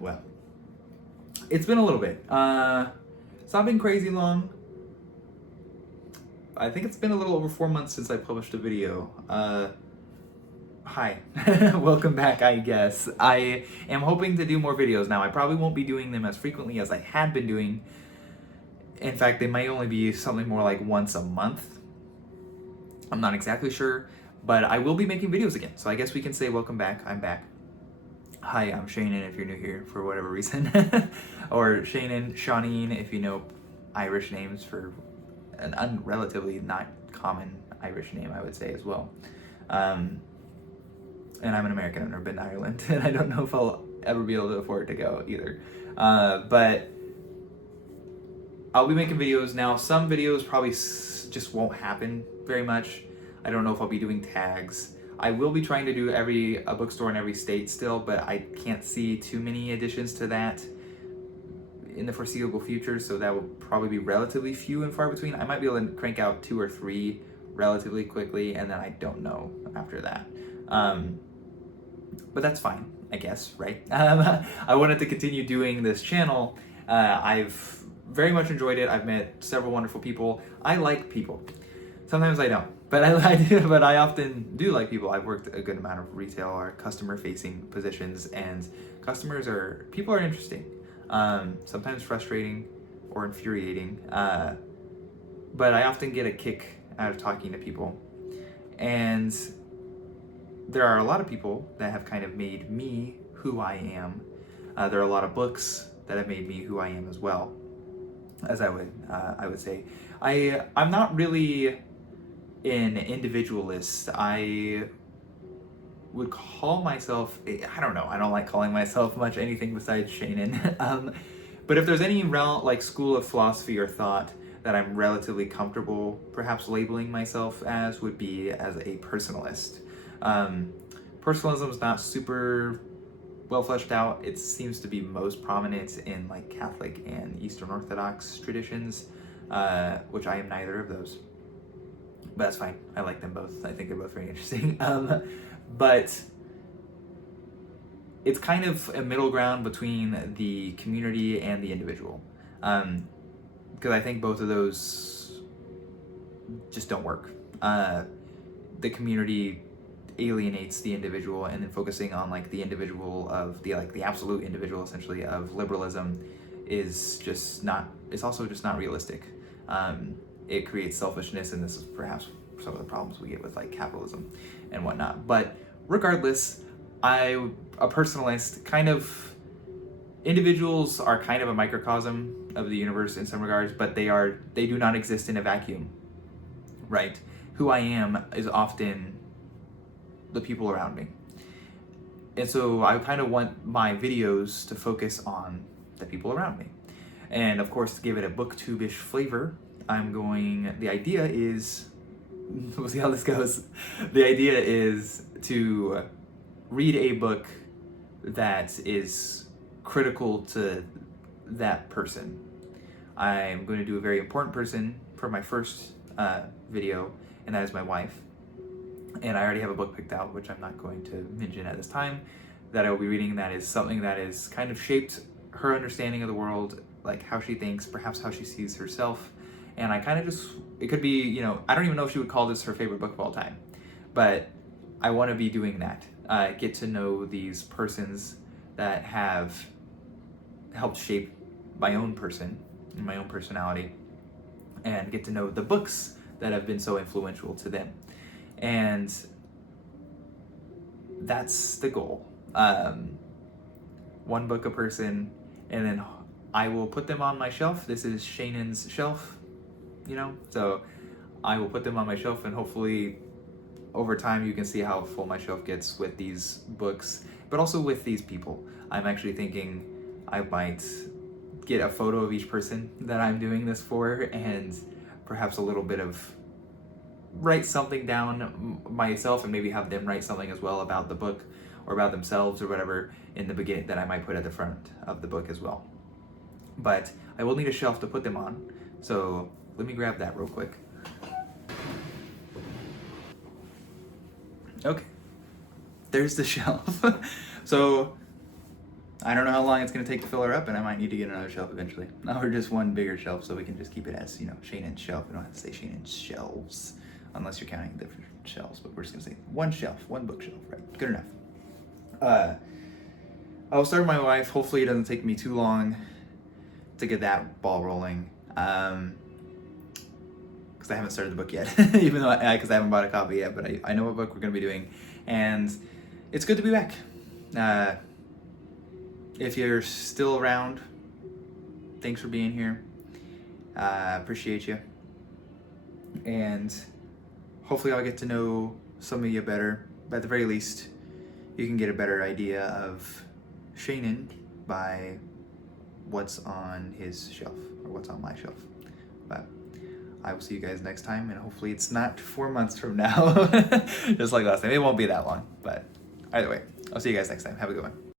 Well, it's been a little bit. It's not been crazy long. I think it's been a little over 4 months since I published a video. Hi. Welcome back, I guess. I am hoping to do more videos now. I probably won't be doing them as frequently as I had been doing. In fact, they might only be something more like once a month. I'm not exactly sure, but I will be making videos again. So I guess we can say welcome back. I'm back. Hi, I'm Shanan if you're new here for whatever reason. Or Shanan, Shawneen if you know Irish names for an relatively not common Irish name, I would say as well. And I'm an American, I've never been to Ireland, and I don't know if I'll ever be able to afford to go either. But I'll be making videos now. Some videos probably just won't happen very much. I don't know if I'll be doing tags. I will be trying to do a bookstore in every state still, but I can't see too many additions to that in the foreseeable future, so that will probably be relatively few and far between. I might be able to crank out 2 or 3 relatively quickly, and then I don't know after that. But that's fine, I guess, right? I wanted to continue doing this channel. I've very much enjoyed it. I've met several wonderful people. I like people. Sometimes I don't, but I do. But I often do like people. I've worked a good amount of retail or customer-facing positions, and people are interesting. Sometimes frustrating or infuriating, but I often get a kick out of talking to people. And there are a lot of people that have kind of made me who I am. There are a lot of books that have made me who I am as well, as I would say. I'm not really an individualist. I would call myself, I don't know, I don't like calling myself much anything besides Shanan. But if there's any realm, like school of philosophy or thought that I'm relatively comfortable perhaps labeling myself as, would be as a personalist. Personalism is not super well fleshed out. It seems to be most prominent in like Catholic and Eastern Orthodox traditions, which I am neither of those. But that's fine. I like them both. I think they're both very interesting. But it's kind of a middle ground between the community and the individual. Because I think both of those just don't work. The community alienates the individual, and then focusing on like the individual of the absolute individual essentially of liberalism is just not, it's also just not realistic. It creates selfishness, and this is perhaps some of the problems we get with like capitalism and whatnot. But regardless, a personalist, kind of, individuals are kind of a microcosm of the universe in some regards, but they do not exist in a vacuum, right? Who I am is often the people around me. And so I kind of want my videos to focus on the people around me. And of course, to give it a booktube-ish flavor, the idea is, we'll see how this goes. The idea is to read a book that is critical to that person. I'm going to do a very important person for my first video, and that is my wife. And I already have a book picked out, which I'm not going to mention at this time, that I will be reading, that is something that is kind of shaped her understanding of the world, like how she thinks, perhaps how she sees herself. And I kind of just, it could be, I don't even know if she would call this her favorite book of all time, but I want to be doing that. Get to know these persons that have helped shape my own person and my own personality, and get to know the books that have been so influential to them. And that's the goal. One book a person, and then I will put them on my shelf. This is Shanan's shelf, so I will put them on my shelf, and hopefully over time you can see how full my shelf gets with these books, but also with these people. I'm actually thinking I might get a photo of each person that I'm doing this for, and perhaps a little bit of write something down myself, and maybe have them write something as well about the book or about themselves or whatever in the beginning that I might put at the front of the book as well. But I will need a shelf to put them on, so let me grab that real quick. Okay, there's the shelf. So I don't know how long it's going to take to fill her up, and I might need to get another shelf eventually. Or just one bigger shelf so we can just keep it as, Shannon's shelf. We don't have to say Shannon's shelves, unless you're counting different shelves, but we're just going to say one shelf, one bookshelf, right? Good enough. I will start with my wife. Hopefully it doesn't take me too long to get that ball rolling. Because I haven't started the book yet, even though because I haven't bought a copy yet, but I know what book we're going to be doing, and it's good to be back. If you're still around, thanks for being here. Appreciate you. And hopefully I'll get to know some of you better. But at the very least, you can get a better idea of Shannon by what's on his shelf, or what's on my shelf. But I will see you guys next time, and hopefully it's not 4 months from now, just like last time. It won't be that long, but either way, I'll see you guys next time. Have a good one.